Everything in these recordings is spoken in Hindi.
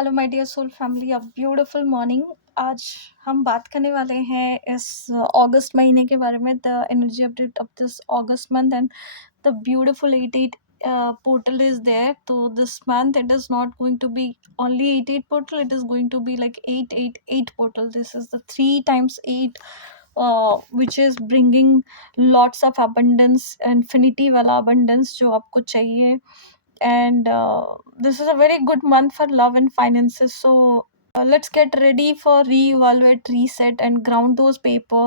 Hello my dear soul family, a beautiful morning. आज हम बात करने वाले हैं इस अगस्त महीने के बारे में, the energy update of this August month and the beautiful 88 portal is there. So this month it is not going to be only 88 portal, it is going to be like 888 portal. This is the 3 times 8, which is bringing lots of abundance, infinity वाला abundance जो आपको चाहिए. And this is a very good month for love and finances. So let's get ready for reevaluate, reset, and ground those paper.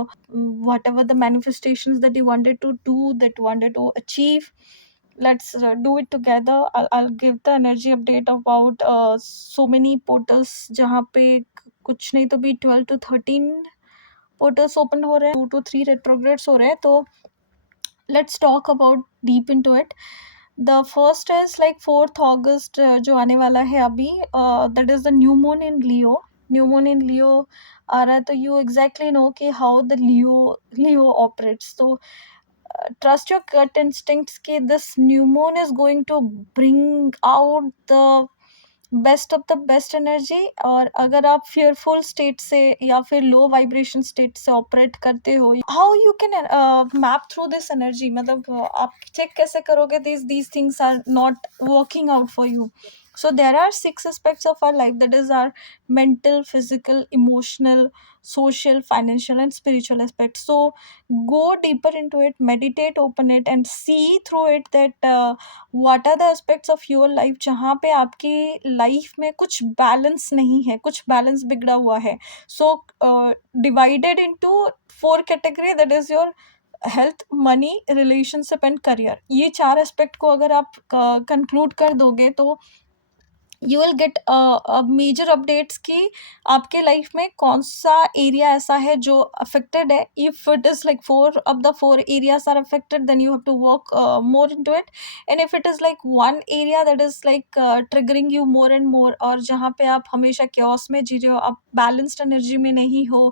Whatever the manifestations that you wanted to do, that you wanted to achieve, let's do it together. I'll give the energy update about so many portals जहाँ पे कुछ नहीं तो भी 12 to 13 पोर्टल्स ओपन हो रहे हैं, 2 to 3 retrogrades हो रहे हैं. तो let's talk about deep into it. The first is like 4th August, जो आने वाला है अभी, that is the new moon in Leo. New moon in Leo आ रहा है, तो you exactly know कि how the Leo operates. So trust your gut instincts कि this new moon is going to bring out the best of the best energy. और अगर आप fearful स्टेट से या फिर लो वाइब्रेशन स्टेट से ऑपरेट करते हो, how you can map through this energy. मतलब आप चेक कैसे करोगे these things are not working out for you. So there are 6 aspects of our life, that is our mental, physical, emotional, social, financial and spiritual aspects. So go deeper into it, meditate, open it and see through it that what are the aspects of your life जहाँ पे आपकी लाइफ में कुछ बैलेंस नहीं है, कुछ बैलेंस बिगड़ा हुआ है. So divided into 4 category, that is your health, money, relationship and career. ये 4 एस्पेक्ट को अगर आप कंक्लूड कर दोगे तो you will get major updates कि आपके लाइफ में कौन सा एरिया ऐसा है जो अफेक्टेड है. If it is like 4 of the 4 areas are affected, then you have to work more into it. And if it is like one area that is like triggering you more and more, और जहाँ पे आप हमेशा chaos में जी रहे हो, आप बैलेंस्ड एनर्जी में नहीं हो,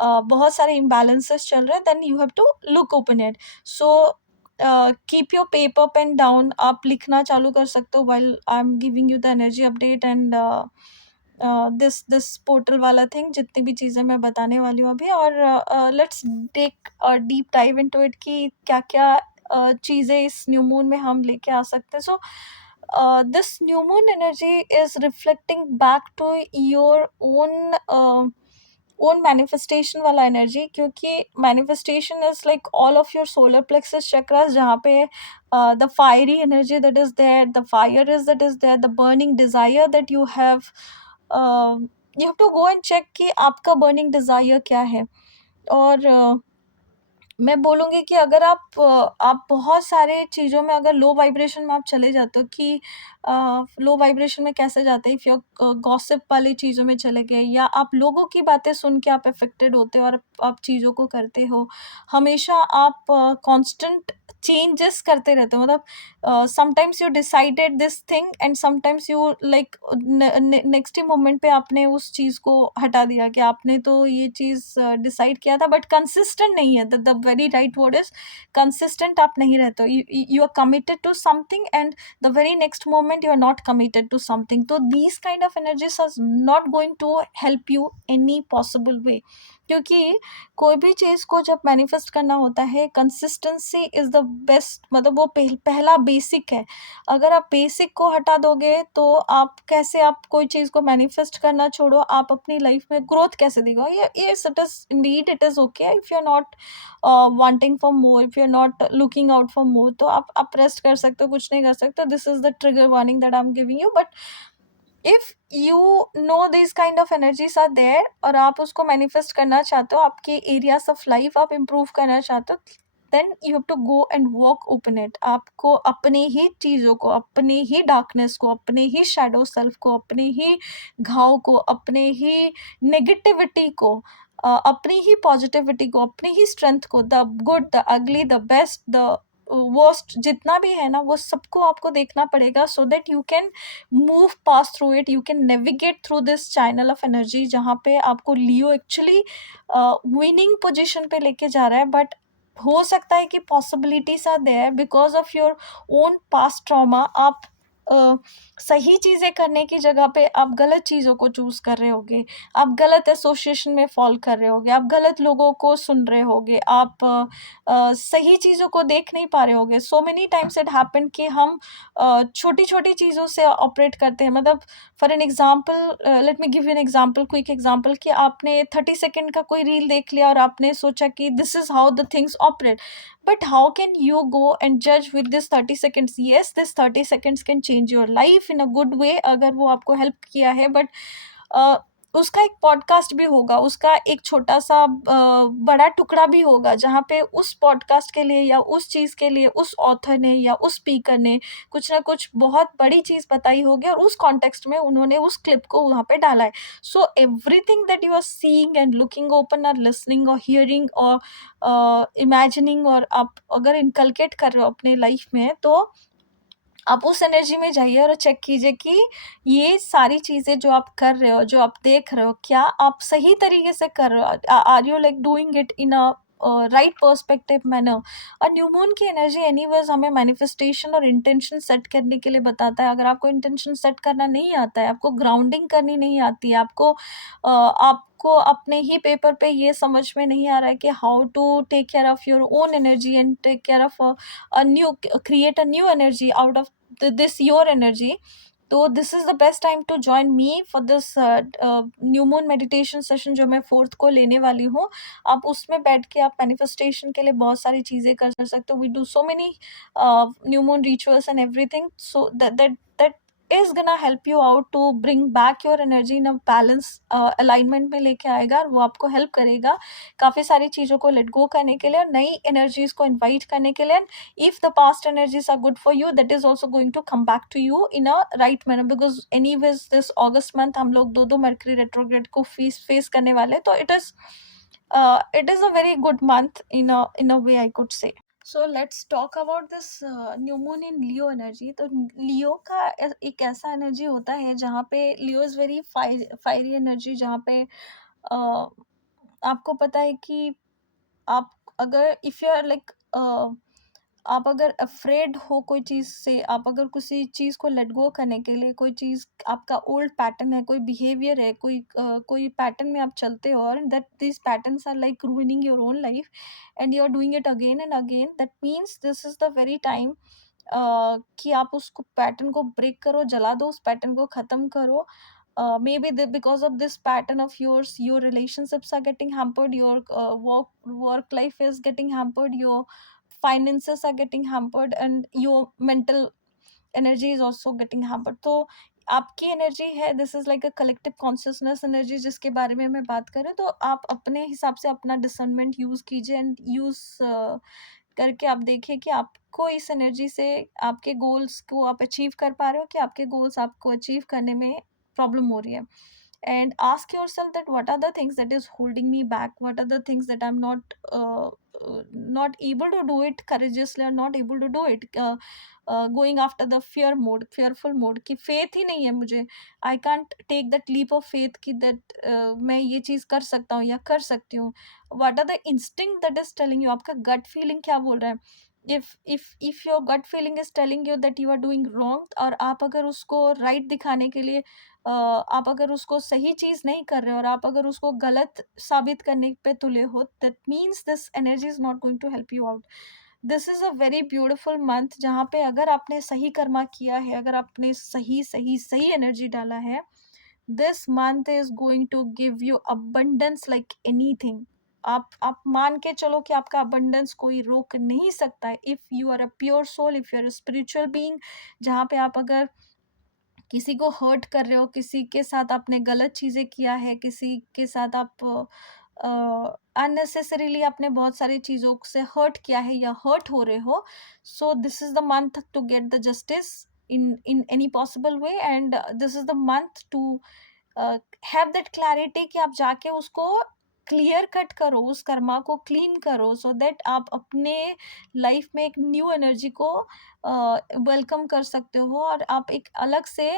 बहुत सारे इम्बैलेंसेस चल रहे हैं, then you have to look open it. So keep your paper pen down. आप लिखना चालू कर सकते हो while I am giving you the energy update and this portal वाला थिंग, जितनी भी चीज़ें मैं बताने वाली हूँ अभी. और let's take deep dive into it कि क्या क्या चीज़ें इस न्यू मून में हम लेके आ सकते हैं. So this new moon energy is reflecting back to your own manifestation वाला एनर्जी, क्योंकि manifestation is like all of your solar plexus chakras, जहाँ पे the fiery energy that is there, the fire is that is there, the burning desire that you have. You have to go and check कि आपका बर्निंग डिजायर क्या है. और मैं बोलूँगी कि अगर आप बहुत सारे चीज़ों में अगर लो वाइब्रेशन में आप चले जाते हो कि लो वाइब्रेशन में कैसे जाते हैं, इफ़ यू गॉसिप वाली चीज़ों में चले गए, या आप लोगों की बातें सुन के आप अफेक्टेड होते हो और आप चीज़ों को करते हो, हमेशा आप कांस्टेंट चेंजेस करते रहते हो. मतलब sometimes you decided this thing and sometimes you like next he moment पे आपने उस चीज़ को हटा दिया कि आपने तो ये चीज़ डिसाइड किया था, बट कंसिस्टेंट नहीं है. The very right word is consistent. आप नहीं रहते हो, you are committed to something and the very next moment you are not committed to something. So these kind of energies are not going to help you any possible way, क्योंकि कोई भी चीज़ को जब मैनिफेस्ट करना होता है, कंसिस्टेंसी इज़ द बेस्ट. मतलब वो पहला बेसिक है. अगर आप बेसिक को हटा दोगे तो आप कैसे, आप कोई चीज़ को मैनिफेस्ट करना छोड़ो, आप अपनी लाइफ में ग्रोथ कैसे दिखाओ. Yes, it is indeed, it is okay if you are not wanting for more, if you are not looking out for more, तो आप रेस्ट कर सकते हो, कुछ नहीं कर सकते. This is the trigger warning that I am giving you. But if you know this kind of energies are there और आप उसको मैनिफेस्ट करना चाहते हो, आपके एरियाज ऑफ लाइफ आप इम्प्रूव करना चाहते हो, then you have to go and walk open it. आपको अपने ही चीज़ों को, अपने ही डार्कनेस को, अपने ही शैडो सेल्फ को, अपने ही घाव को, अपने ही नेगेटिविटी को, अपनी ही पॉजिटिविटी को, अपनी ही स्ट्रेंथ को, the good, the ugly, the best, the worst, जितना भी है ना, वो सबको आपको देखना पड़ेगा, so that you can move pass through it, you can navigate through this channel of energy, जहाँ पे आपको लियो एक्चुअली विनिंग पोजीशन पे लेके जा रहा है. बट हो सकता है कि possibilities are there because of your own past trauma. आप सही चीज़ें करने की जगह पे आप गलत चीज़ों को चूज़ कर रहे होगे, आप गलत एसोसिएशन में फ़ॉल कर रहे होगे, आप गलत लोगों को सुन रहे होगे, आप सही चीज़ों को देख नहीं पा रहे होगे। सो मेनी टाइम्स इट हैपेंड कि हम छोटी-छोटी चीज़ों से ऑपरेट करते हैं। मतलब for an example let me give you an example, quick example कि आपने 30 सेकंड का कोई रील देख लिया और आपने सोचा कि this is how the things operate. But how can you go and judge with this 30 seconds? Yes, this 30 seconds can change your life in a good way अगर वो आपको हेल्प किया है, बट उसका एक पॉडकास्ट भी होगा, उसका एक छोटा-सा बड़ा टुकड़ा भी होगा जहाँ पे उस पॉडकास्ट के लिए या उस चीज़ के लिए उस ऑथर ने या उस स्पीकर ने कुछ ना कुछ बहुत बड़ी चीज़ बताई होगी और उस कॉन्टेक्स्ट में उन्होंने उस क्लिप को वहाँ पे डाला है। So everything that you are seeing and looking open और लिसनिंग और हियरिंग और इमेजिनिंग, और आप अगर इनकलकेट कर रहे हो अपने लाइफ में, तो आप उस एनर्जी में जाइए और चेक कीजिए कि ये सारी चीज़ें जो आप कर रहे हो, जो आप देख रहे हो, क्या आप सही तरीके से कर रहे हो? Are you like doing it in a right perspective manner? और न्यू मून की एनर्जी एनीवेज़ हमें मैनिफेस्टेशन और इंटेंशन सेट करने के लिए बताता है। अगर आपको इंटेंशन सेट करना नहीं आता है, आपको ग्राउंडिंग करनी नहीं आती है, आपको अपने ही पेपर पे ये समझ में नहीं आ रहा है कि how to take care of your own energy and take care of a new create a new energy out of this your energy, तो this is the best time to join me for this new moon meditation session जो मैं 4th को लेने वाली हूँ। आप उसमें बैठ के आप मैनिफेस्टेशन के लिए बहुत सारी चीज़ें कर सकते हो। We do so many new moon rituals and everything, so that is gonna help you out to bring back your energy in a balance alignment में लेके आएगा, और वो आपको हेल्प करेगा काफ़ी सारी चीज़ों को लेट गो करने के लिए और नई एनर्जीज़ को इन्वाइट करने के लिए। If the past energies are good for you, that is also going to come back to you in a right manner, because anyways this August month हम लोग दो मर्करी रेट्रोग्रेड को फेस करने वाले हैं, तो it is a very good month in a way I could say. So let's talk about this new moon in Leo energy. तो लियो का एक ऐसा एनर्जी होता है जहाँ पे लियो इज़ वेरी फायरी एनर्जी, जहाँ पे आपको पता है कि आप अगर इफ़ यू आर लाइक आप अगर अफ्रेड हो कोई चीज़ से, आप अगर किसी चीज़ को लेट गो करने के लिए, कोई चीज़ आपका ओल्ड पैटर्न है, कोई बिहेवियर है, कोई पैटर्न में आप चलते हो और that these patterns are like ruining your own life and you are doing it again and again, that means this is the very time कि आप उसको पैटर्न को ब्रेक करो, जला दो, उस पैटर्न को ख़त्म करो। Maybe because of this pattern of yours, your relationships are getting hampered, your work life is getting hampered, your finances are getting hampered, and your mental energy is also getting hampered. तो आपकी एनर्जी है, this is like a collective consciousness energy जिसके बारे में मैं बात करूँ, तो आप अपने हिसाब से अपना डिसर्नमेंट यूज कीजिए एंड यूज करके आप देखिए कि आपको इस एनर्जी से आपके गोल्स को आप अचीव कर पा रहे हो, कि आपके गोल्स आपको अचीव करने में प्रॉब्लम हो रही है। And ask yourself that what are the things that is holding me back, what are the things that I'm not able to do it courageously or not able to do it, going after the fearful mode कि faith ही नहीं है मुझे, I can't take that leap of faith कि that मैं ये चीज़ कर सकता हूँ या कर सकती हूँ। what are the instinct that is telling you, आपका gut feeling क्या बोल रहा है? if your gut feeling is telling you that you are doing wrong, और आप अगर उसको right दिखाने के लिए आप अगर उसको सही चीज़ नहीं कर रहे हो और आप अगर उसको गलत साबित करने पे तुले हो, that means this energy is not going to help you out. This is a very beautiful month जहाँ पे अगर आपने सही कर्मा किया है, अगर आपने सही एनर्जी डाला है, this month is going to give you abundance like anything. आप मान के चलो कि आपका अबंडेंस कोई रोक नहीं सकता है। If you are a pure soul, if you are a spiritual being, जहाँ पे आप अगर किसी को हर्ट कर रहे हो, किसी के साथ आपने गलत चीज़ें किया है, किसी के साथ आप अननेसेसरीली आपने बहुत सारी चीज़ों से हर्ट किया है या हर्ट हो रहे हो, so this is the month to get the justice in any possible way, and this is the month to have that clarity कि आप जाके उसको क्लियर कट करो, उस कर्मा को क्लीन करो, सो दैट आप अपने लाइफ में एक न्यू एनर्जी को वेलकम कर सकते हो और आप एक अलग से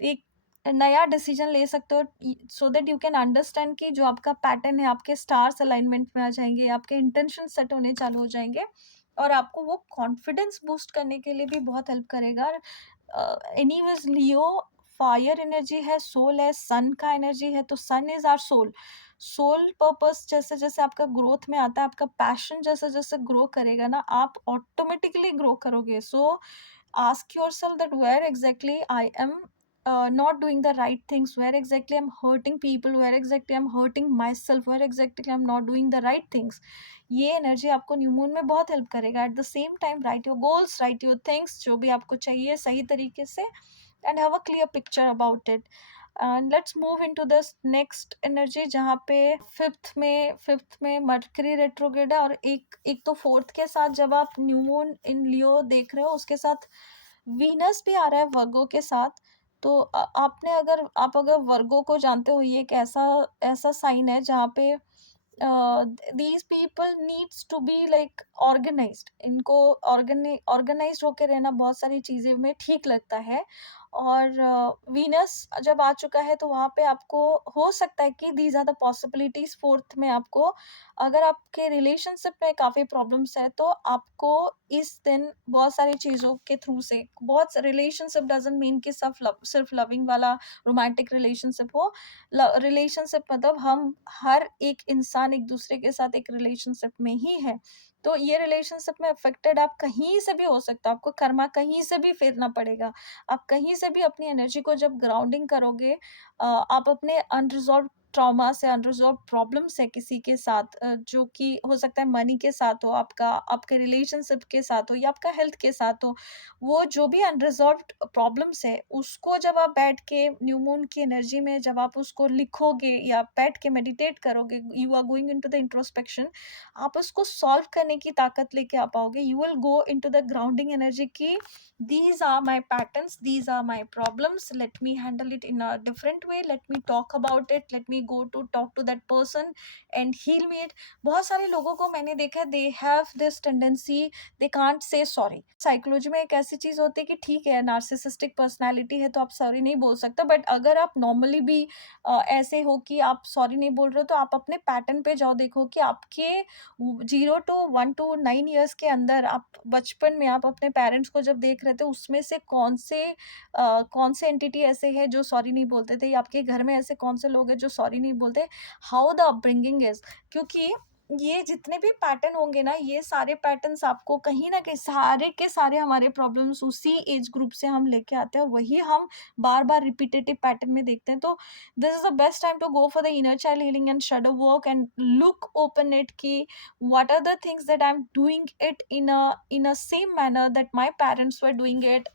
एक नया डिसीजन ले सकते हो, so that you can understand कि जो आपका पैटर्न है, आपके स्टार्स अलाइनमेंट में आ जाएंगे, आपके इंटेंशन सेट होने चालू हो जाएंगे और आपको वो कॉन्फिडेंस बूस्ट करने के लिए भी बहुत हेल्प करेगा। एनीवेज लियो फायर एनर्जी है, सोल है, सन का एनर्जी है, तो sun is our soul. Soul purpose जैसे जैसे आपका ग्रोथ में आता है, आपका पैशन जैसे जैसे ग्रो करेगा ना, आप ऑटोमेटिकली ग्रो करोगे। सो ask yourself that where exactly I am not doing the right things, where exactly I'm hurting people, where exactly I'm hurting myself, where exactly I'm not doing the right things। ये एनर्जी आपको न्यू मून में बहुत हेल्प करेगा। At the same time right your goals, right your things, जो भी आपको चाहिए सही तरीके से, and have a clear picture about it. And let's move into this next energy, जहाँ पे फिफ्थ में मर्करी रेट्रोग्रेड है, और एक एक तो फोर्थ के साथ जब आप न्यू मून इन लियो देख रहे हो, उसके साथ वीनस भी आ रहा है वर्गो के साथ। तो आप अगर वर्गो को जानते हो, ये एक ऐसा ऐसा साइन है जहाँ पे these people needs to be like organized। इनको ऑर्गेनाइज होके रहना बहुत सारी चीजें में ठीक लगता है। और वीनस जब आ चुका है तो वहाँ पे आपको हो सकता है कि these are the possibilities. Fourth में आपको, अगर आपके रिलेशनशिप में काफ़ी प्रॉब्लम्स है, तो आपको इस दिन बहुत सारी चीज़ों के थ्रू से, बहुत रिलेशनशिप डजंट मीन कि सिर्फ लविंग वाला रोमांटिक रिलेशनशिप हो। रिलेशनशिप मतलब हम हर एक इंसान एक दूसरे के साथ एक रिलेशनशिप में ही है। तो ये रिलेशनशिप में अफेक्टेड आप कहीं से भी हो सकता है, आपको कर्मा कहीं से भी फेरना पड़ेगा। आप कहीं से भी अपनी एनर्जी को जब ग्राउंडिंग करोगे, आप अपने अनरिजॉल्व ट्रॉमा से, अनरिजॉल्व प्रॉब्लम से किसी के साथ, जो कि हो सकता है मनी के साथ हो, आपका आपके रिलेशनशिप के साथ हो, या आपका हेल्थ के साथ हो, वो जो भी अनरिजॉल्व प्रॉब्लम्स है, उसको जब आप बैठ के न्यू मून की एनर्जी में जब आप उसको लिखोगे या बैठ के मेडिटेट करोगे, you are going into the introspection, आप उसको सॉल्व करने की ताकत लेके आ पाओगे। You will go into the grounding energy की these are my patterns, these are my problems, let me handle it in a different way, let me talk about it, let me go to talk to that person and heal me it। बहुत सारे लोगों को मैंने देखा है, they have this tendency, they can't say sorry। Psychology में एक ऐसी चीज होती है कि ठीक है, नार्सिसिस्टिक पर्सनालिटी है तो आप सॉरी नहीं बोल सकते, बट अगर आप नॉर्मली भी ऐसे हो कि आप सॉरी नहीं बोल रहे हो, तो आप अपने पैटर्न पे जाओ, देखो कि आपके 0 to 1 to 9 ईयर्स के अंदर, आप बचपन में आप अपने पेरेंट्स को जब देख रहे थे, उसमें से कौन से एंटिटी ऐसे हैं जो सॉरी नहीं बोलते थे, या आपके घर में ऐसे कौन से लोग हैं जो सॉरी नहीं बोलते। हाउ द अपब्रिंगिंग इज, क्योंकि ये जितने भी पैटर्न होंगे ना, ये सारे पैटर्न्स आपको कहीं ना कहीं, सारे के सारे हमारे प्रॉब्लम्स उसी एज ग्रुप से हम लेके आते हैं, वही हम बार बार रिपीटेटिव पैटर्न में देखते हैं। तो this is the best time to go for the inner child healing and shadow work and look open it कि what are the things that I'm doing it in a same manner that my parents were doing it,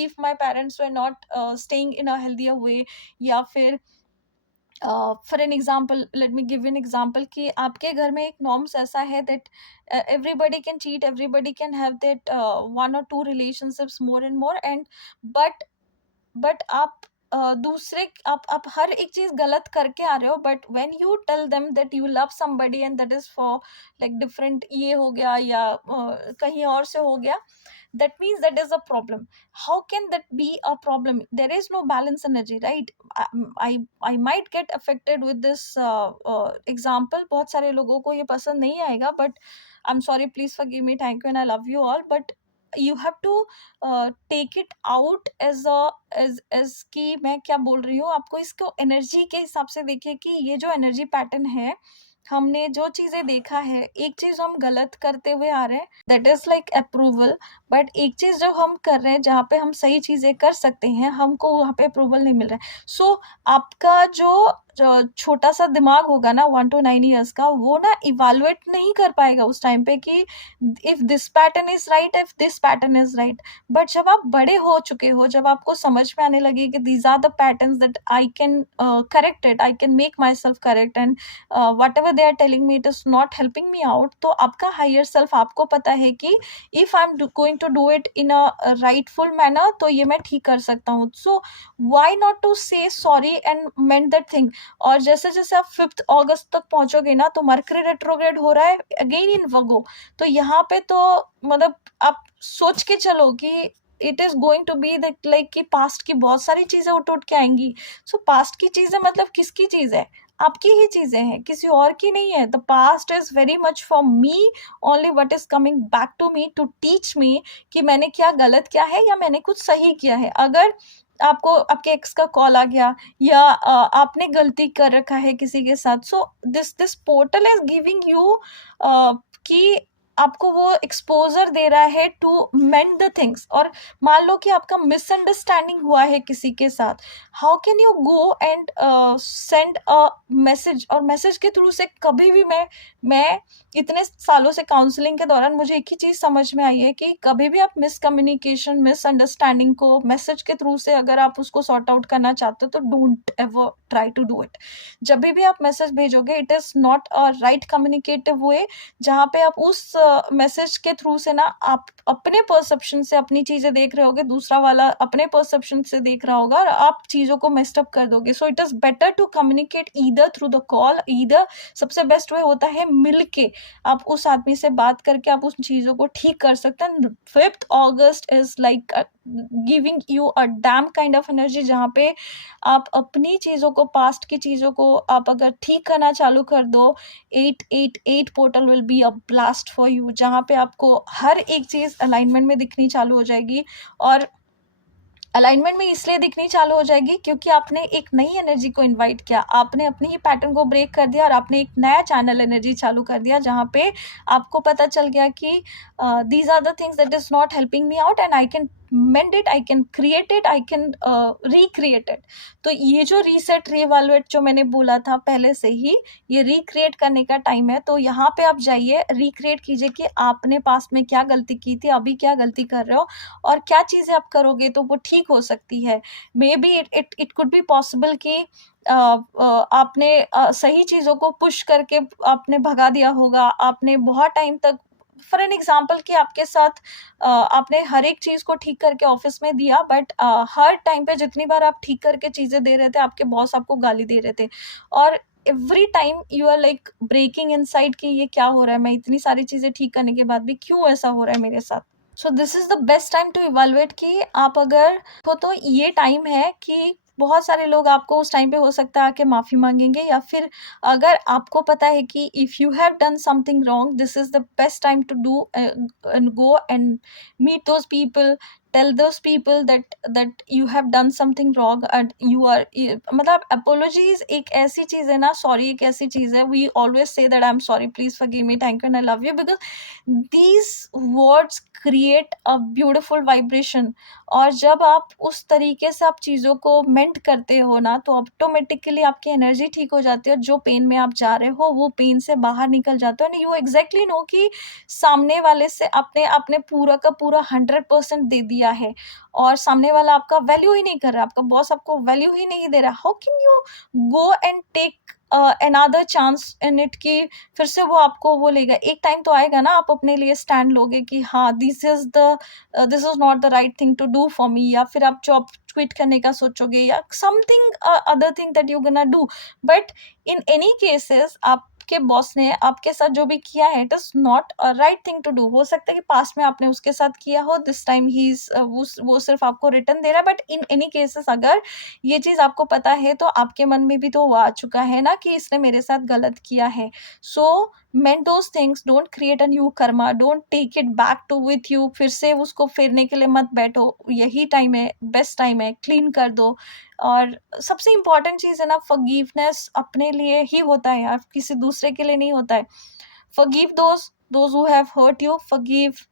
if my parents were not staying in a healthier way, या फिर for an example, let me give an example कि आपके घर में एक नॉर्म्स ऐसा है that everybody can cheat, everybody can have that 1 or 2 relationships more and more, and but आप दूसरे आप हर एक चीज गलत करके आ रहे हो, but when you tell them that you love somebody and that is for like different, ये हो गया या कहीं और से हो गया, that means that is a problem। How can that be a problem? There is no balance energy, right? I might get affected with this example, बहुत सारे लोगों को ये पसंद नहीं आएगा, but I'm sorry, please forgive me, thank you and I love you all, but you have to take it out as a as कि मैं क्या बोल रही हूँ, आपको इसको एनर्जी के हिसाब से देखिए कि ये जो एनर्जी पैटर्न है, हमने जो चीजें देखा है, एक चीज हम गलत करते हुए आ रहे हैं, that is like approval, but एक चीज जब हम कर रहे हैं जहाँ पे हम सही चीजें कर सकते हैं, हमको वहाँ पे अप्रूवल नहीं मिल रहा है। सो आपका जो छोटा सा दिमाग होगा ना 1 to 9 ईयर्स का, वो ना इवेलुएट नहीं कर पाएगा उस टाइम पे कि if this pattern is right, if this pattern is right. But जब आप बड़े हो चुके हो, जब आपको समझ में आने लगे कि these are the patterns that I can correct it, I can make myself correct, and whatever they are telling me it is not helping me out, तो आपका हायर सेल्फ आपको पता है कि if I am going to do it in a rightful manner, तो ये मैं ठीक कर सकता हूँ। So why not to say sorry and mend that thing. और जैसे जैसे आप 5 अगस्त तक पहुंचोगे ना, तो मरकरी रेट्रोग्रेड हो रहा है अगेन इन वर्गो, तो यहाँ पे तो मतलब आप सोच के चलो कि it is going to be that like कि पास्ट की बहुत सारी चीजें उठ उठ के आएंगी. सो पास्ट की चीजें मतलब किसकी चीज है? आपकी ही चीजें हैं, किसी और की नहीं है. The past is very much for me only. What is coming back to me to teach me कि मैंने क्या गलत किया है या मैंने कुछ सही किया है. अगर आपको आपके एक्स का कॉल आ गया या आपने गलती कर रखा है किसी के साथ, so this portal is giving you कि आपको वो एक्सपोजर दे रहा है टू मेंड द थिंग्स. और मान लो कि आपका मिसअंडरस्टैंडिंग हुआ है किसी के साथ, how can you go and send a message. और मैसेज के थ्रू से कभी भी मैं इतने सालों से काउंसलिंग के दौरान मुझे एक ही चीज समझ में आई है कि कभी भी आप मिसकम्युनिकेशन मिसअंडरस्टैंडिंग को मैसेज के थ्रू से अगर आप उसको सॉर्ट आउट करना चाहते हो तो don't ever try to do it. जब भी आप मैसेज भेजोगे it is not a right communicative way, जहाँ पे आप उस मैसेज के थ्रू से ना आप अपने परसेप्शन से अपनी चीजें देख रहे होगे, दूसरा वाला अपने परसेप्शन से देख रहा होगा और आप चीजों को मेस्ड अप कर दोगे. So it is better to communicate either through the call, either सबसे बेस्ट वे होता है मिल के आप उस आदमी से बात करके आप उस चीजों को ठीक कर सकते हैं. 5th August is like giving you a dam kind of energy, जहाँ पे आप अपनी चीजों को, पास्ट की चीजों को आप अगर ठीक करना चालू कर दो, 888 portal will be a blast for you, जहाँ पे आपको हर एक चीज अलाइनमेंट में दिखनी चालू हो जाएगी. और अलाइनमेंट में इसलिए दिखनी चालू हो जाएगी क्योंकि आपने एक नई एनर्जी को इनवाइट किया, आपने अपने ही पैटर्न को ब्रेक कर दिया और आपने एक नया चैनल एनर्जी चालू कर दिया, जहाँ पे आपको पता चल गया कि these are the things that is not helping me out and I can mend it, I can create it, I can recreate it. तो ये जो रीसेट रीएवैल्यूएट जो मैंने बोला था पहले से ही, ये रिक्रिएट करने का टाइम है. तो यहाँ पे आप जाइए, रिक्रिएट कीजिए कि आपने पास्ट में क्या गलती की थी, अभी क्या गलती कर रहे हो और क्या चीजें आप करोगे तो वो ठीक हो सकती है. May be it could be possible कि आपने सही चीजों को पुश करके आपने भगा दिया होगा, आपने बहुत टाइम तक, फॉर एन एग्जाम्पल कि आपके साथ आपने हर एक चीज को ठीक करके ऑफिस में दिया, बट हर टाइम पे जितनी बार आप ठीक करके चीजें दे रहे थे आपके बॉस आपको गाली दे रहे थे, और every time you are like breaking inside कि ये क्या हो रहा है, मैं इतनी सारी चीजें ठीक करने के बाद भी क्यों ऐसा हो रहा है मेरे साथ. So this is the best time to evaluate कि आप अगर हो तो ये टाइम है कि बहुत सारे लोग आपको उस टाइम पे हो सकता है आके माफी मांगेंगे, या फिर अगर आपको पता है कि if you have done something wrong, this is the best time to do and go and meet those people, tell those people that you have done something wrong and you are, मतलब अपोलॉजीज एक ऐसी चीज है ना, सॉरी एक ऐसी चीज है, we always say that I am sorry, please forgive me, thank you and I love you, because these words create a beautiful vibration. और जब आप उस तरीके से आप चीज़ों को मेंट करते हो ना, तो ऑटोमेटिकली आपकी एनर्जी ठीक हो जाती है, और जो पेन में आप जा रहे हो वो पेन से बाहर निकल जाते हो, एंड यू एग्जैक्टली नो कि सामने वाले से आपने आपने पूरा का पूरा 100% दे दिया है, और सामने वाला आपका वैल्यू ही नहीं कर रहा, आपका बॉस आपको वैल्यू ही नहीं दे रहा. How can you go and take another chance in it कि फिर से वो आपको वो लेगा. एक टाइम तो आएगा ना आप अपने लिए स्टैंड लोगे कि हाँ this is not the right thing to do for me, या फिर आप जॉब क्विट करने का सोचोगे या something other thing that you gonna do. But in any cases आपके बॉस ने आपके साथ जो भी किया है it is not a right thing to do. हो सकता है कि पास्ट में आपने उसके साथ किया हो, दिस टाइम ही इज वो सिर्फ आपको रिटर्न दे रहा है, बट इन एनी केसेस अगर ये चीज आपको पता है तो आपके मन में भी तो वो आ चुका है ना कि इसने मेरे साथ गलत किया है. So mend those things, don't create a new karma, don't take it back to with you. फिर से उसको फेरने के लिए मत बैठो, यही टाइम है, बेस्ट टाइम है, क्लीन कर दो. और सबसे इम्पोर्टेंट चीज है ना, फॉरगिवनेस अपने लिए ही होता है यार, किसी दूसरे के लिए नहीं होता है. Forgive those who have hurt you, forgive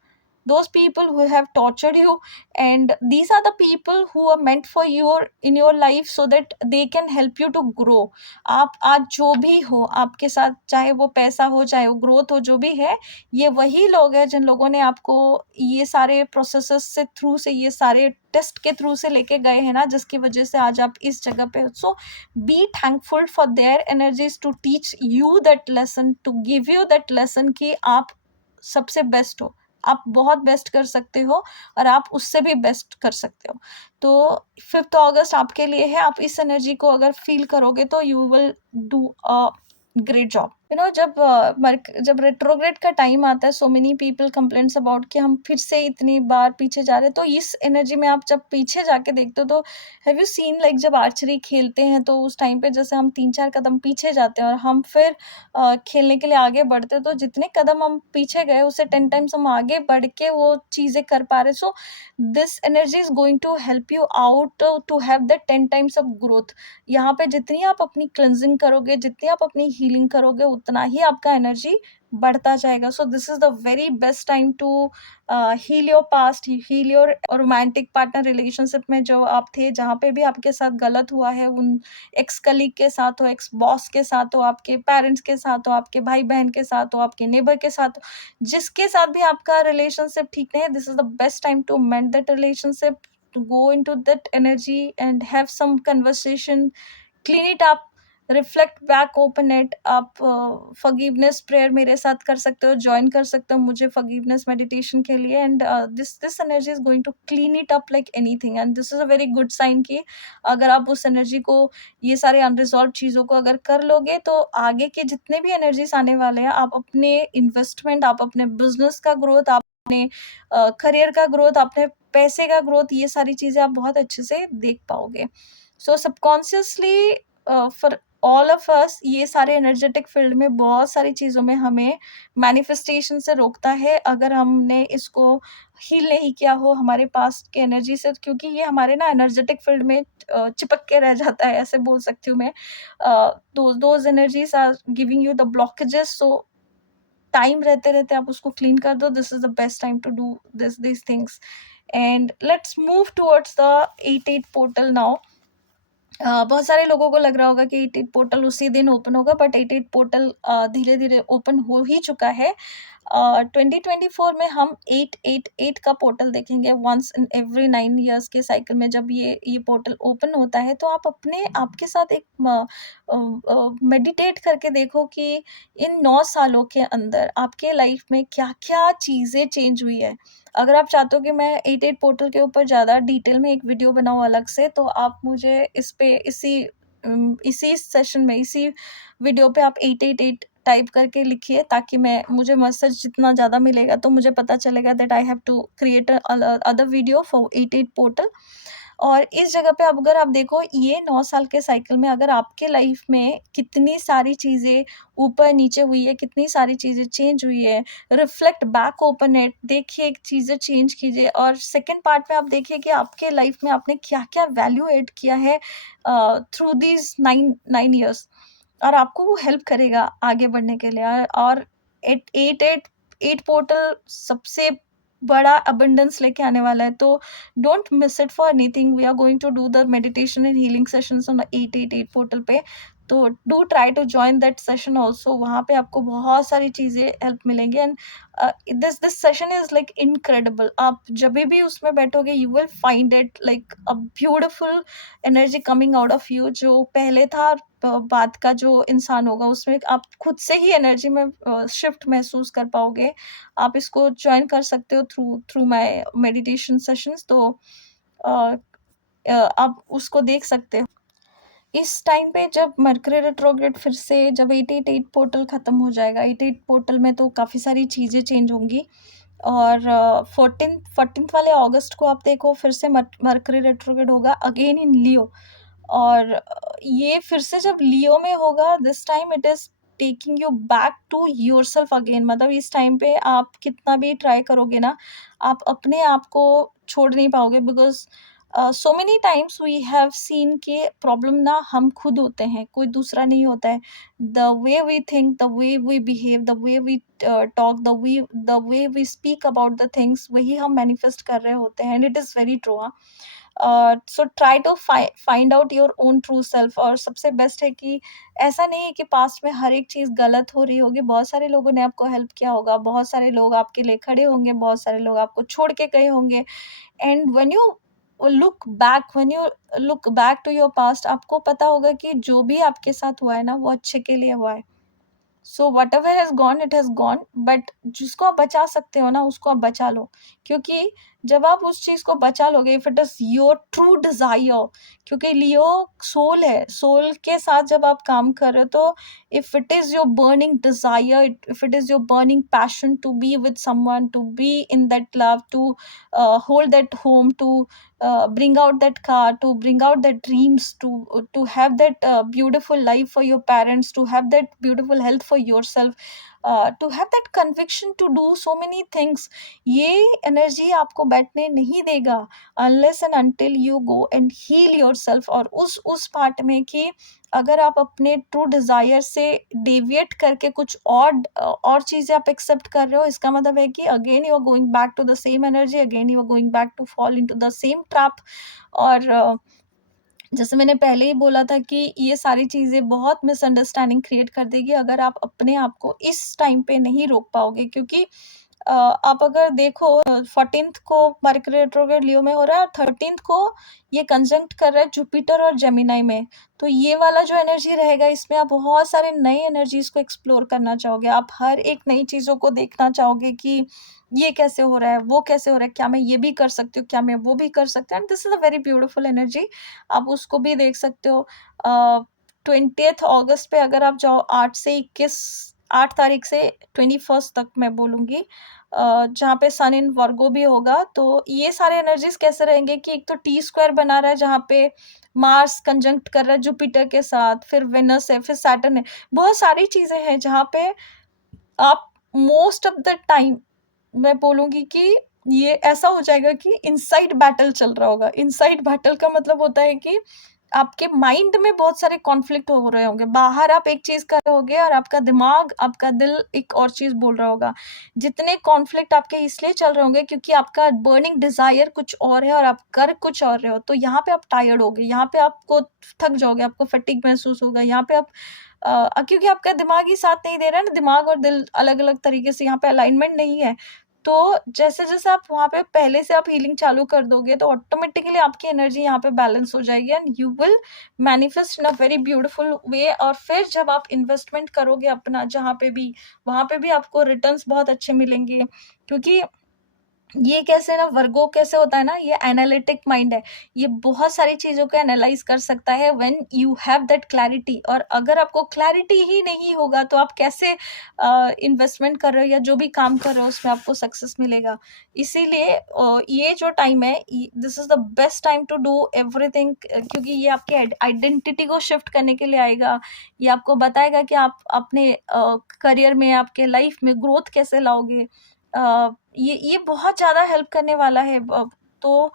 those people who have tortured you, and these are the people who are meant for your in your life so that they can help you to grow. आप आज जो भी हो आपके साथ, चाहे वो पैसा हो चाहे वो ग्रोथ हो, जो भी है, ये वही लोग हैं जिन लोगों ने आपको ये सारे प्रोसेसेस से थ्रू से, ये सारे टेस्ट के थ्रू से लेके गए हैं ना, जिसकी वजह से आज आप इस जगह पे हो. So be thankful for their energies to teach you that lesson, to give you that lesson कि आप सबसे बेस्ट हो, आप बहुत बेस्ट कर सकते हो और आप उससे भी बेस्ट कर सकते हो. तो 5th August आपके लिए है. आप इस एनर्जी को अगर फील करोगे तो you will do a great job. जब रेट्रोग्रेड का टाइम आता है, so many people complaints about कि हम फिर से इतनी बार पीछे जा रहे हैं। तो इस एनर्जी में आप जब पीछे जाके देखते हो तो हैव यू सीन लाइक जब आर्चरी खेलते हैं तो उस टाइम पे जैसे हम 3-4 कदम पीछे जाते हैं और हम फिर खेलने के लिए आगे बढ़ते हैं, तो जितने कदम हम पीछे गए उससे 10 टाइम्स हम आगे बढ़ के वो चीज़ें कर पा रहे हैं। So this energy is going to help you out to have the 10 times of growth. यहाँ पे जितनी आप अपनी क्लेंजिंग करोगे, जितनी आप अपनी हीलिंग करोगे, उतना ही आपका एनर्जी बढ़ता जाएगा। So this is the very best time to heal your past, heal your romantic partner relationship में जो आप थे, जहाँ पे भी आपके साथ गलत हुआ है, उन एक्स कलीग के साथ हो, एक्स बॉस के साथ हो, आपके पेरेंट्स के साथ हो, आपके भाई-बहन के साथ हो, आपके नेबर के साथ हो, जिसके साथ भी आपका रिलेशनशिप ठीक नहीं है, this is the best time to mend that relationship, to go into that energy and have some conversation, clean it up, reflect back, open it. आप फॉरगिवनेस प्रेयर मेरे साथ कर सकते हो, जॉइन कर सकते हो मुझे फॉरगिवनेस मेडिटेशन के लिए, and this this energy is going to clean it up like anything, and this is a very good sign कि अगर आप उस एनर्जी को, ये सारे अनरिजॉल्व चीज़ों को अगर कर लोगे तो आगे के जितने भी एनर्जीज आने वाले हैं, आप अपने इन्वेस्टमेंट, आप अपने बिजनेस का ग्रोथ, आप अपने करियर का ग्रोथ, अपने पैसे का ग्रोथ, ये सारी चीज़ें आप बहुत अच्छे से देख पाओगे। So subconsciously for all of us, ये सारे एनर्जेटिक फील्ड में बहुत सारी चीज़ों में हमें मैनिफेस्टेशन से रोकता है, अगर हमने इसको हील नहीं किया हो हमारे पास्ट के एनर्जी से, क्योंकि ये हमारे ना एनर्जेटिक फील्ड में चिपक के रह जाता है, ऐसे बोल सकती हूँ मैं। Those energies are giving you the blockages, so time रहते-रहते आप उसको क्लीन कर दो। This is the best time to do these things. And let's move towards the 88 portal now. बहुत सारे लोगों को लग रहा होगा कि 88 पोर्टल उसी दिन ओपन होगा, बट 88 पोर्टल धीरे-धीरे ओपन हो ही चुका है। 2024 में हम 888 का पोर्टल देखेंगे, वन्स इन एवरी 9 इयर्स के साइकिल में जब ये पोर्टल ओपन होता है, तो आप अपने आप के साथ एक मेडिटेट करके देखो कि इन 9 सालों के अंदर आपके लाइफ में क्या-क्या चीज़ें चेंज हुई है। अगर आप चाहते हो कि मैं 88 पोर्टल के ऊपर ज़्यादा डिटेल में एक वीडियो बनाऊँ अलग से, तो आप मुझे इस पे इसी सेशन में, इसी वीडियो पे आप 888 टाइप करके लिखिए, ताकि मैं मुझे मैसेज जितना ज़्यादा मिलेगा तो मुझे पता चलेगा that I have to create other video for 88 portal. और इस जगह पे अब अगर आप देखो, ये 9 साल के साइकिल में अगर आपके लाइफ में कितनी सारी चीज़ें ऊपर-नीचे हुई है, कितनी सारी चीज़ें चेंज हुई है, रिफ्लेक्ट बैक, ओपन इट, देखिए चीज़ें चेंज कीजिए, और सेकंड पार्ट में आप देखिए कि आपके लाइफ में आपने क्या-क्या वैल्यू ऐड किया है थ्रू दीज़ 9 इयर्स, और आपको वो हेल्प करेगा आगे बढ़ने के लिए। और एट 8 पोर्टल सबसे बड़ा अबंडेंस लेके आने वाला है, तो don't miss it for anything. We are going to do the meditation and healing sessions on 888 portal पे, तो do try to join that session also. वहाँ पे आपको बहुत सारी चीज़ें हेल्प मिलेंगी, and this session is like incredible. आप जभी भी उसमें बैठोगे, you will find it like a beautiful energy coming out of you. जो पहले था, बाद का जो इंसान होगा, उसमें आप खुद से ही एनर्जी में शिफ्ट महसूस कर पाओगे। आप इसको जॉइन कर सकते हो through through my meditation sessions, तो अ आप उसको देख सकते हो। इस टाइम पे जब मर्करी रेट्रोग्रेड फिर से, जब 888 पोर्टल खत्म हो जाएगा, 88 पोर्टल में तो काफ़ी सारी चीज़ें चेंज होंगी, और 14th वाले अगस्त को आप देखो, फिर से मर्करी रेट्रोग्रेड होगा अगेन इन लियो। और ये फिर से जब लियो में होगा, this time it is taking you back to yourself again. मतलब इस टाइम पे आप कितना भी ट्राई करोगे ना, आप अपने आप को छोड़ नहीं पाओगे, because so many times we have seen कि प्रॉब्लम ना हम खुद होते हैं, कोई दूसरा नहीं होता है। The way we think, the way we behave, the way we talk, the way we speak about the things, वही हम मैनिफेस्ट कर रहे होते हैं, and it is very true. So try to find out your own true self. और सबसे बेस्ट है कि ऐसा नहीं है कि पास्ट में हर एक चीज़ गलत हो रही होगी, बहुत सारे लोगों ने आपको हेल्प किया होगा, बहुत सारे लोग आपके लिए खड़े होंगे, बहुत सारे लोग आपको छोड़ के गए होंगे। And when you look back to your past, आपको पता होगा कि जो भी आपके साथ हुआ है ना, वो अच्छे के लिए हुआ है। So whatever has gone, it has gone, but जिसको आप बचा सकते हो ना, उसको आप बचा लो, क्योंकि जब आप उस चीज़ को बचा लोगे, if it is your true desire, क्योंकि लियो सोल है, सोल के साथ जब आप काम कर रहे हो तो if it is your burning desire, if it is your burning passion to be with someone, to be in that love, to hold that home, to bring out that car, to bring out that dreams, to have that beautiful life for your parents, to have that beautiful health for yourself, to have that conviction to do so many things, ये एनर्जी आपको बैठने नहीं देगा unless and until you go and heal yourself। और उस पार्ट में कि अगर आप अपने ट्रू डिज़ायर से डेविएट करके कुछ और चीज़ें आप एक्सेप्ट कर रहे हो, इसका मतलब है कि again you are going back to the same energy, again you are going back to fall into the same trap. और जैसे मैंने पहले ही बोला था कि ये सारी चीज़ें बहुत मिसअंडरस्टैंडिंग क्रिएट कर देगी अगर आप अपने आप को इस टाइम पे नहीं रोक पाओगे, क्योंकि आप अगर देखो 14th को मरकरी रेट्रोग्रेड लियो में हो रहा है और 13th को ये कंजंक्ट कर रहा है जुपिटर और जेमिनी में। तो ये वाला जो एनर्जी रहेगा इसमें आप बहुत सारे नए एनर्जीज को एक्सप्लोर करना चाहोगे, आप हर एक नई चीज़ों को देखना चाहोगे कि ये कैसे हो रहा है, वो कैसे हो रहा है, क्या मैं ये भी कर सकती हूँ, क्या मैं वो भी कर सकती हूँ, and this is a very beautiful energy. आप उसको भी देख सकते हो। 20th अगस्त पे अगर आप जाओ 8 तारीख से 21st तक मैं बोलूँगी, जहाँ पे सन इन वर्गो भी होगा, तो ये सारे एनर्जीज कैसे रहेंगे कि एक तो टी स्क्वायर बना रहा है जहाँ पे मार्स कंजंक्ट कर रहा है जुपिटर के साथ, फिर वेनस है, फिर सैटर्न है, बहुत सारी चीज़ें हैं जहाँ पे आप मोस्ट ऑफ द टाइम मैं बोलूँगी कि ये ऐसा हो जाएगा कि इनसाइड बैटल चल रहा होगा। इनसाइड बैटल का मतलब होता है कि आपके माइंड में बहुत सारे कॉन्फ्लिक्ट हो रहे होंगे। बाहर आप एक चीज़ कर रहे होगे और आपका दिमाग, आपका दिल एक और चीज़ बोल रहा होगा। जितने कॉन्फ्लिक्ट आपके इसलिए चल रहे होंगे क्योंकि आपका बर्निंग डिज़ायर कुछ और है और आप कर कुछ और रहे हो। तो यहाँ पे आप टायर्ड होगे, यहाँ पे आपको थक जाओगे, आपको फटीग महसूस होगा। यहाँ पे आप क्योंकि आपका दिमाग ही साथ नहीं दे रहा है ना, दिमाग और दिल अलग-अलग तरीके से यहाँ पे अलाइनमेंट नहीं है। तो जैसे-जैसे आप वहाँ पे पहले से आप हीलिंग चालू कर दोगे तो ऑटोमेटिकली आपकी एनर्जी यहाँ पे बैलेंस हो जाएगी and you will manifest in a very beautiful way. और फिर जब आप इन्वेस्टमेंट करोगे अपना जहाँ पे भी, वहाँ पे भी आपको रिटर्न्स बहुत अच्छे मिलेंगे, क्योंकि ये कैसे ना वर्गो कैसे होता है ना, ये एनालिटिक माइंड है, ये बहुत सारी चीज़ों को एनालाइज कर सकता है when you have that clarity. और अगर आपको क्लैरिटी ही नहीं होगा तो आप कैसे इन्वेस्टमेंट कर रहे हो या जो भी काम कर रहे हो उसमें आपको सक्सेस मिलेगा। इसीलिए ये जो टाइम है, this is the best time to do everything, क्योंकि ये आपके आइडेंटिटी को शिफ्ट करने के लिए आएगा। ये आपको बताएगा कि आप अपने करियर में, आपके लाइफ में ग्रोथ कैसे लाओगे। ये बहुत ज़्यादा हेल्प करने वाला है। तो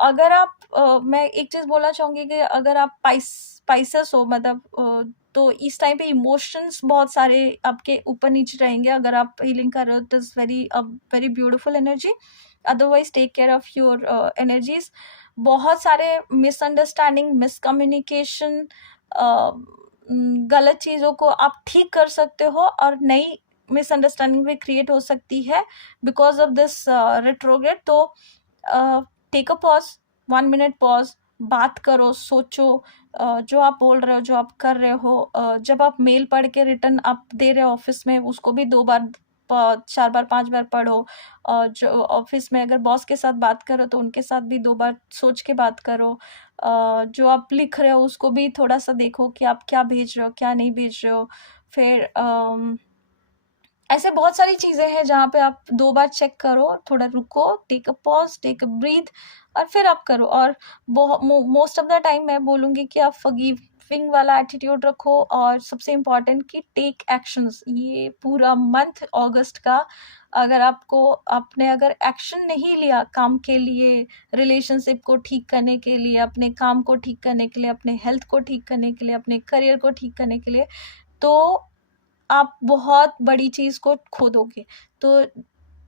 अगर आप मैं एक चीज़ बोलना चाहूँगी कि अगर आप स्पाइसेस हो, मतलब तो इस टाइम पे इमोशंस बहुत सारे आपके ऊपर नीचे रहेंगे। अगर आप हीलिंग कर रहे हो तो it's very beautiful energy. Otherwise take care of your energies. बहुत सारे मिसअंडरस्टैंडिंग, मिसकम्युनिकेशन, गलत चीज़ों को आप ठीक कर सकते हो और नई मिसअंडरस्टैंडिंग भी क्रिएट हो सकती है बिकॉज ऑफ दिस रेट्रोग्रेड। तो take a pause, 1 minute pause, बात करो, सोचो, जो आप बोल रहे हो, जो आप कर रहे हो। जब आप मेल पढ़ के रिटर्न आप दे रहे हो ऑफिस में, उसको भी 2 बार 4 बार 5 बार पढ़ो। जो ऑफिस में अगर बॉस के साथ बात करो तो उनके साथ भी 2 बार सोच के बात करो। जो आप लिख रहे हो उसको भी थोड़ा सा देखो कि आप क्या भेज रहे हो, क्या नहीं भेज रहे हो। फिर ऐसे बहुत सारी चीज़ें हैं जहाँ पे आप 2 बार चेक करो, थोड़ा रुको, take a pause, take a breath और फिर आप करो। और मोस्ट ऑफ द टाइम मैं बोलूँगी कि आप फॉरगिविंग वाला एटीट्यूड रखो और सबसे इम्पोर्टेंट कि टेक एक्शंस। ये पूरा मंथ अगस्त का अगर आपने अगर एक्शन नहीं लिया काम के लिए, रिलेशनशिप को ठीक करने के लिए, अपने काम को ठीक करने के लिए, अपने हेल्थ को ठीक करने के लिए, अपने करियर को ठीक करने के लिए, तो आप बहुत बड़ी चीज़ को खो दोगे। तो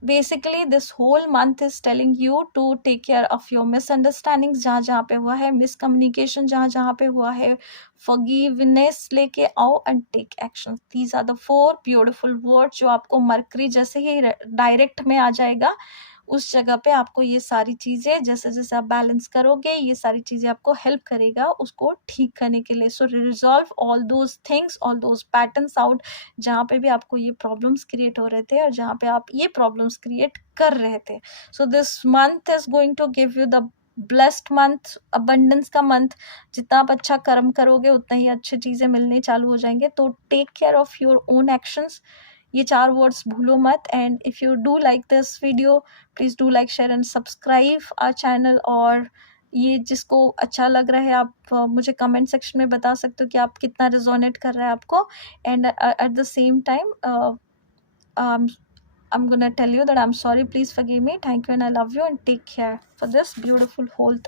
basically this whole month is telling you to take care of your misunderstandings जहाँ-जहाँ पे हुआ है, मिसकम्युनिकेशन जहाँ-जहाँ पे हुआ है, फॉरगिवनेस लेके आओ and take action. These are the 4 beautiful words जो आपको मरकरी जैसे ही डायरेक्ट में आ जाएगा, उस जगह पे आपको ये सारी चीज़ें जैसे-जैसे आप बैलेंस करोगे, ये सारी चीज़ें आपको हेल्प करेगा उसको ठीक करने के लिए। So resolve all those things, all those patterns out, जहाँ पे भी आपको ये प्रॉब्लम्स क्रिएट हो रहे थे और जहाँ पे आप ये प्रॉब्लम्स क्रिएट कर रहे थे। So this month is going to give you the blessed month, abundance का मंथ। जितना आप अच्छा कर्म करोगे उतना ही अच्छी चीज़ें मिलने चालू हो जाएँगे। तो take care of your own actions, ये 4 वर्ड्स भूलो मत। And if you do like this video, please do like, share and subscribe our channel. और ये जिसको अच्छा लग रहा है आप मुझे कमेंट सेक्शन में बता सकते हो कि आप कितना रेजोनेट कर रहा है आपको। And at the same time I'm gonna tell you that I'm sorry, please forgive me, thank you, and I love you, and take care for this beautiful whole